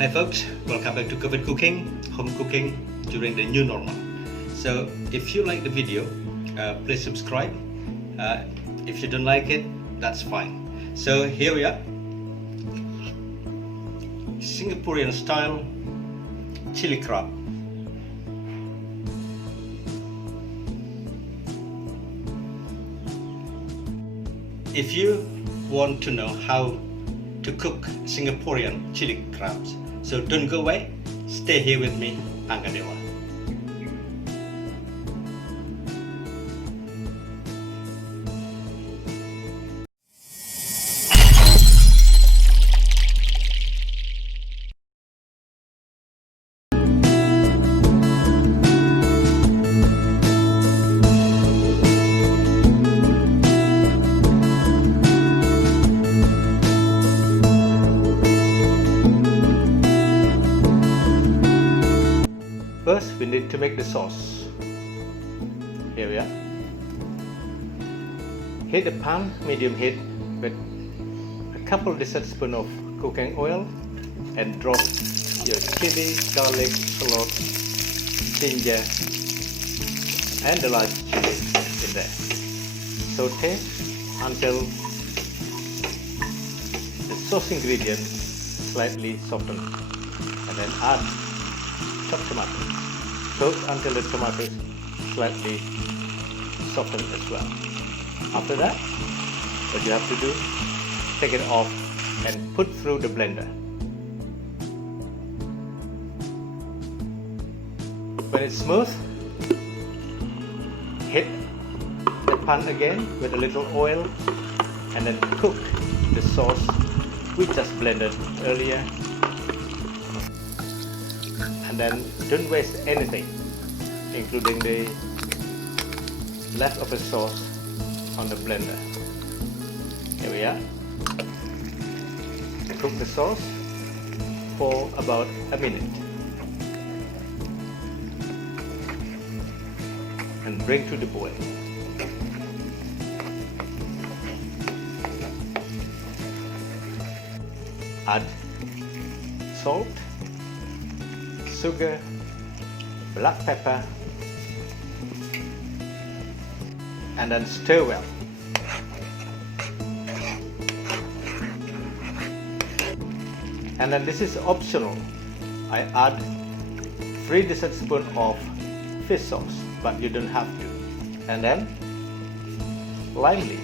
Hi folks, welcome back to COVID Cooking, home cooking during the new normal. So if you like the video, please subscribe. If you don't like it, that's fine. So here we are, Singaporean style chili crab. If you want to know how to cook Singaporean chili crabs, so don't go away, stay here with me, Anggadewa. First, we need to make the sauce. Here we are. Heat the pan, medium heat, with a couple dessertspoons of cooking oil, and drop your chili, garlic, shallot, ginger, and the large chili in there. Saute until the sauce ingredients slightly soften, and then add chopped tomato. Cook until the tomatoes slightly soften as well. After that, what you have to do, take it off and put through the blender. When it's smooth, hit the pan again with a little oil and then cook the sauce we just blended earlier. And then don't waste anything, including the leftover sauce on the blender. Here we are. Cook the sauce for about a minute and bring to the boil. Add salt, sugar, black pepper, and then stir well. And then this is optional. I add 3 dessertspoons of fish sauce, but you don't have to. And then lime leaf,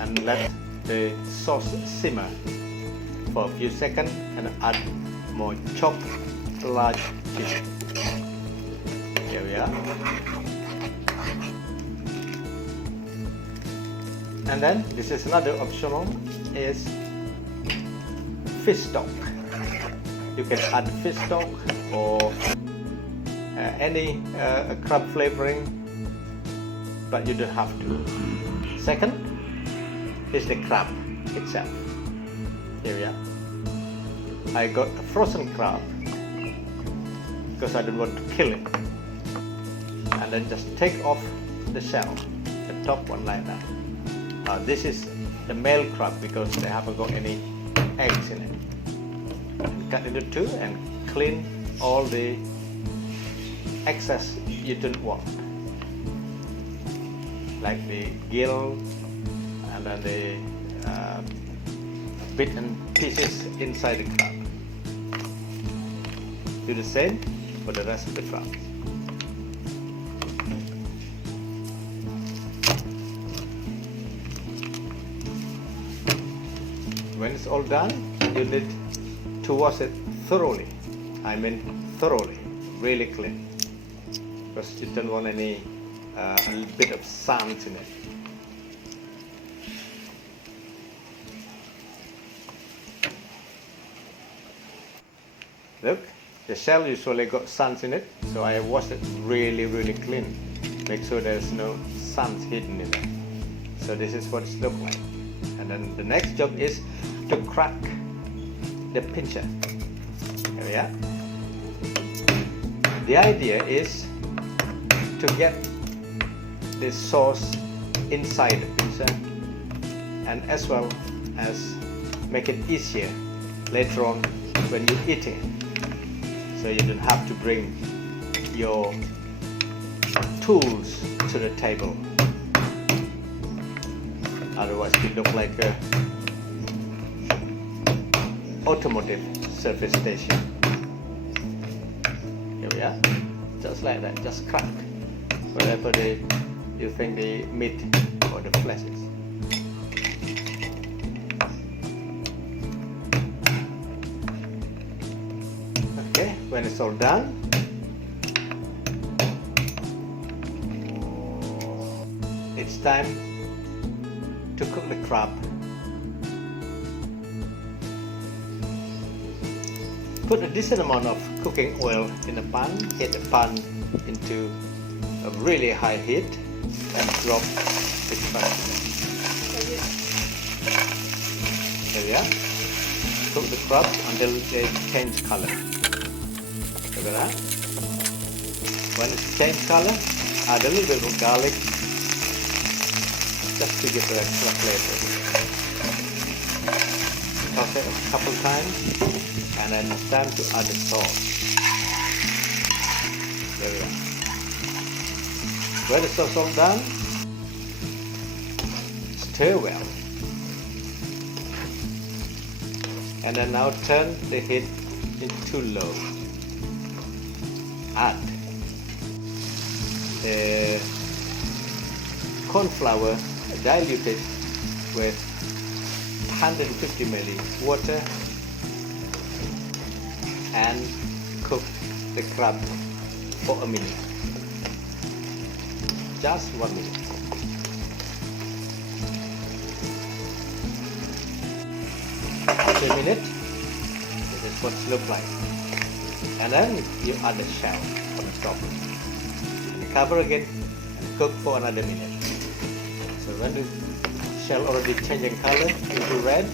and let the sauce simmer for a few seconds, and add more chopped large chili. Here we are. And then this is another optional, is fish stock. You can add fish stock or any crab flavoring, but you don't have to. Second is the crab itself. Here we are. I got a frozen crab because I don't want to kill it. And then just take off the shell, the top one like that. This is the male crab because they haven't got any eggs in it. And cut into 2 and clean all the excess you don't want, like the gill and then the bit and pieces inside the crab. Do the same for the rest of the crab. When it's all done, you need to wash it thoroughly. I mean thoroughly, really clean, because you don't want any a bit of sand in it. Look, the shell usually got sands in it, so I washed it really clean. Make sure there's no sands hidden in it. So this is what it looks like. And then the next job is to crack the pincher. Here we are. The idea is to get the sauce inside the pincher, and as well as make it easier later on when you eat it, so you don't have to bring your tools to the table, otherwise it look like a automotive service station. Here we are, just like that, just crack wherever you think the meat or the flesh is. Okay, when it's all done, it's time to cook the crab. Put a decent amount of cooking oil in the pan, heat the pan into a really high heat and drop the crab. There we are. Cook the crab until they change color. Look at that. When it's changed color, add a little bit of garlic just to give it extra flavor. Toss it a couple times, and then it's time to add the sauce. There we are. When the sauce all done, stir well. And then now turn the heat into low. Add the corn flour diluted with 150 ml water and cook the crab for a minute. Just 1 minute. After a minute, this is what it looks like. And then you add the shell on the top. Cover again and cook for another minute. So when the shell already changing color into red,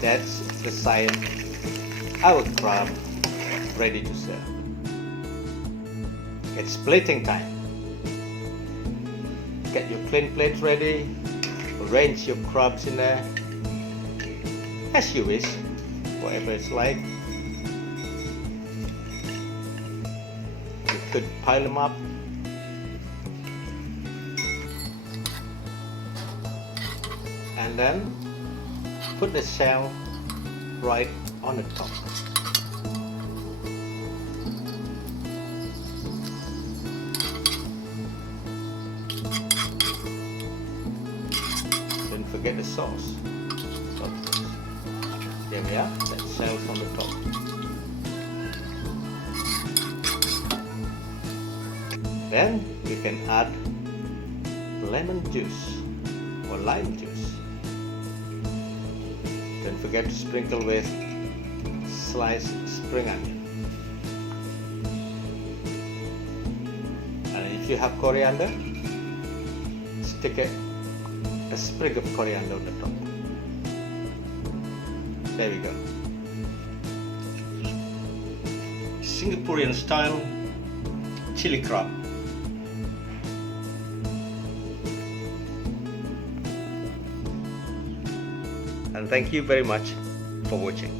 that's the sign our crab ready to serve. It's plating time. Get your clean plate ready, arrange your crabs in there as you wish, whatever it's like. You could pile them up. And then put the shell right on the top. Don't forget the sauce. There we are, that shell's on the top. Then we can add lemon juice or lime juice. Don't forget to sprinkle with sliced spring onion. And if you have coriander, stick a sprig of coriander on the top. There we go. Singaporean style chili crab. And thank you very much for watching.